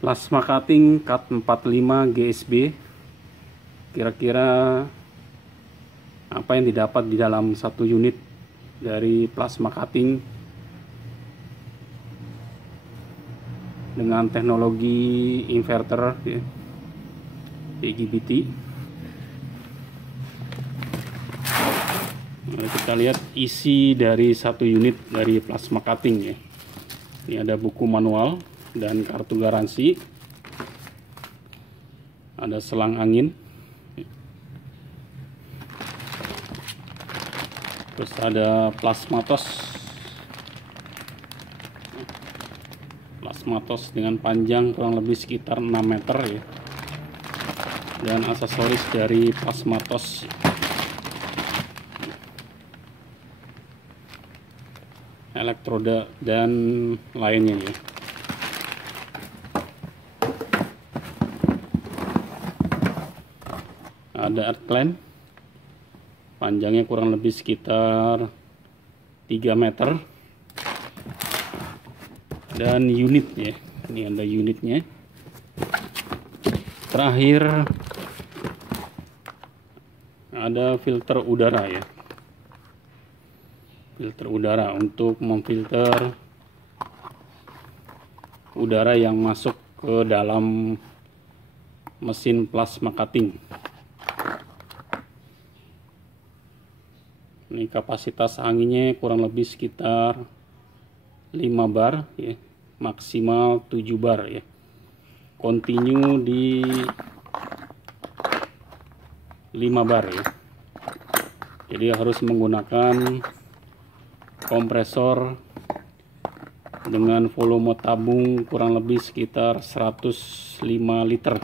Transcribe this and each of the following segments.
Plasma cutting CAT 45 GSB. Kira-kira apa yang didapat di dalam satu unit dari plasma cutting dengan teknologi inverter ya, IGBT. Nah, kita lihat isi dari satu unit dari plasma cutting ya. Ini ada buku manual dan kartu garansi, ada selang angin, terus ada plasmatos dengan panjang kurang lebih sekitar 6 meter ya, dan aksesoris dari plasmatos, elektroda dan lainnya ya. Ada earth clamp, panjangnya kurang lebih sekitar 3 meter, dan unit ya, ini ada unitnya. Terakhir ada filter udara ya, filter udara untuk memfilter udara yang masuk ke dalam mesin plasma cutting. Ini kapasitas anginnya kurang lebih sekitar 5 bar ya, maksimal 7 bar ya. Continue di 5 bar ya. Jadi harus menggunakan kompresor dengan volume tabung kurang lebih sekitar 105 liter.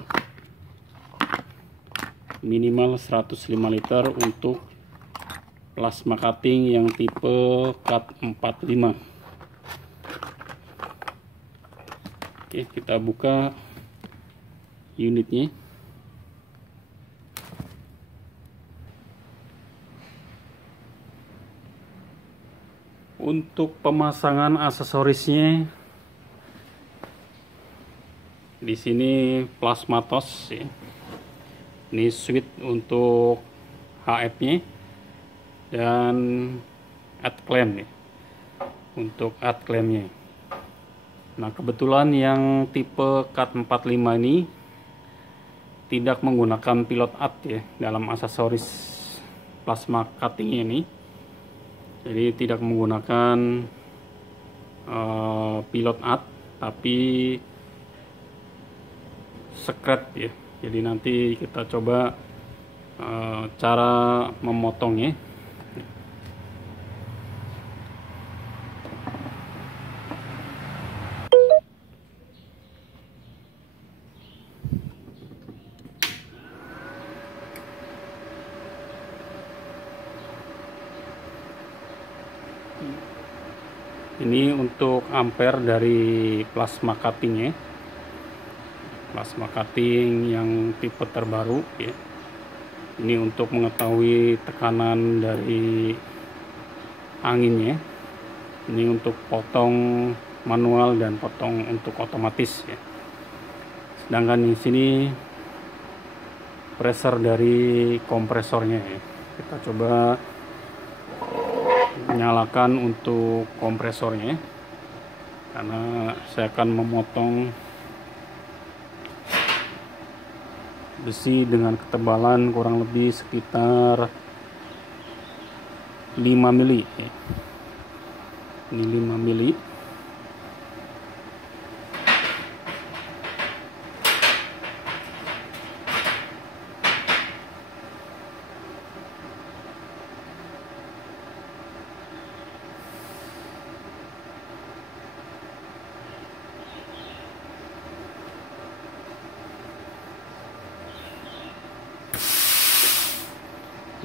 Minimal 105 liter untuk plasma cutting yang tipe CAT 45. Oke, kita buka unitnya. Untuk pemasangan aksesorisnya, di sini plasmatos ya. Ini switch untuk HF-nya dan earth clamp ya, untuk earth clamp-nya. Nah, kebetulan yang tipe CAT 45 ini tidak menggunakan pilot earth ya dalam aksesoris plasma cutting ini. Jadi tidak menggunakan pilot earth, tapi secret ya. Jadi nanti kita coba cara memotongnya. Ini untuk ampere dari plasma cutting ya, plasma cutting yang tipe terbaru ya. Ini untuk mengetahui tekanan dari anginnya. Ini untuk potong manual dan potong untuk otomatis ya. Sedangkan di sini pressure dari kompresornya ya. Kita coba nyalakan untuk kompresornya, karena saya akan memotong besi dengan ketebalan kurang lebih sekitar 5 mili. Ini 5 mili.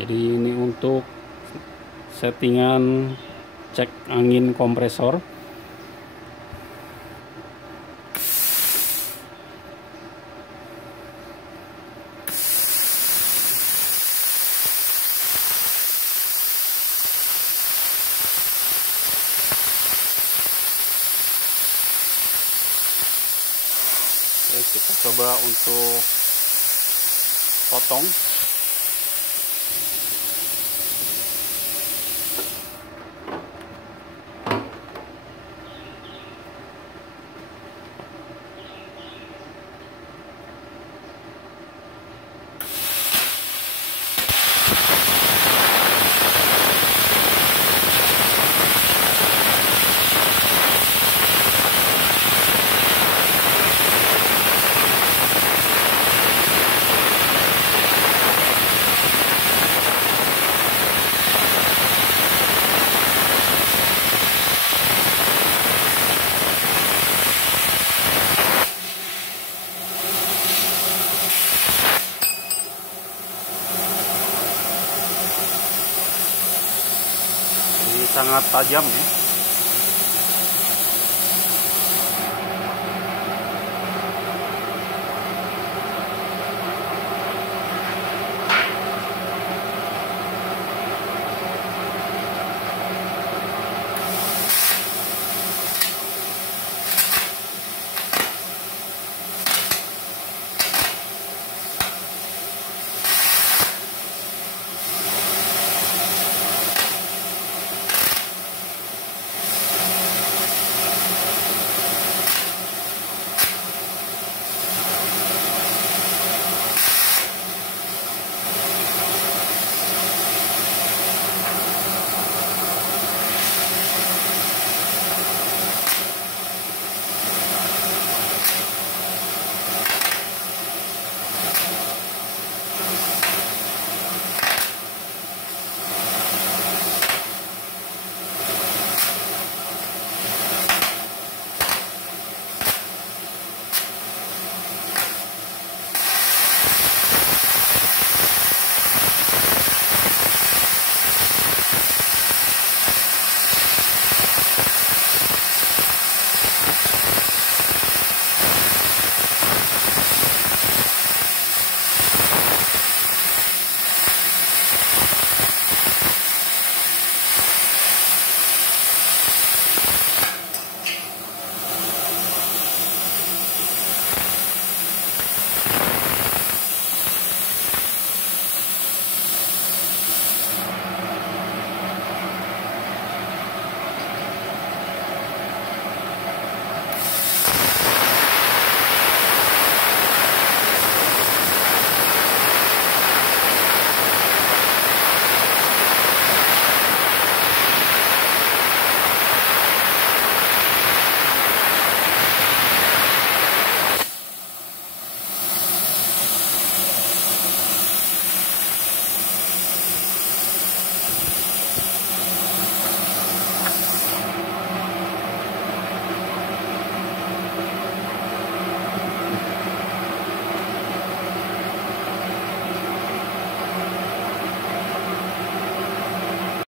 Jadi ini untuk settingan cek angin kompresor. Oke, kita coba untuk potong. Ini sangat tajam ya.